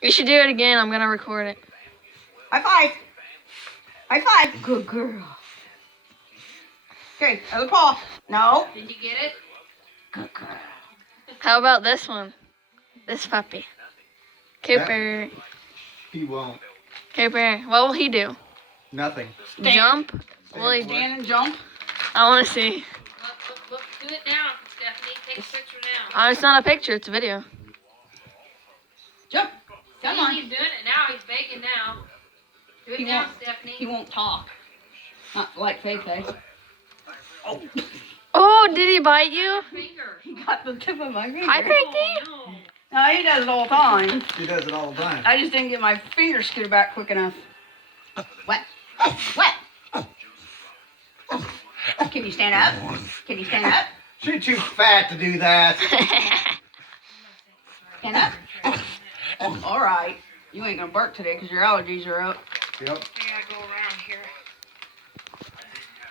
You should do it again. I'm gonna record it. High five. High five. Good girl. Okay, other paw. No. Did you get it? Good girl. How about this one? This puppy. Cooper. He won't. Cooper. What will he do? Nothing. Stand. Jump? Will he Stand and jump. I want to see. Look, do it now, Stephanie. Take a picture now. It's not a picture. It's a video. Jump. Come on. He's doing it now. He's begging now. Do it He now, won't. Stephanie. He won't talk. Not like Faye. Oh. Oh, did he bite you? Finger. He got the tip of my finger. I picked him. No. No, he does it all the time. He does it all the time. I just didn't get my finger scooted back quick enough. What? What? Can you stand up? Can you stand up? She's too fat to do that. Stand up. All right. You ain't gonna bark today because your allergies are up. Yep. I gotta go around here.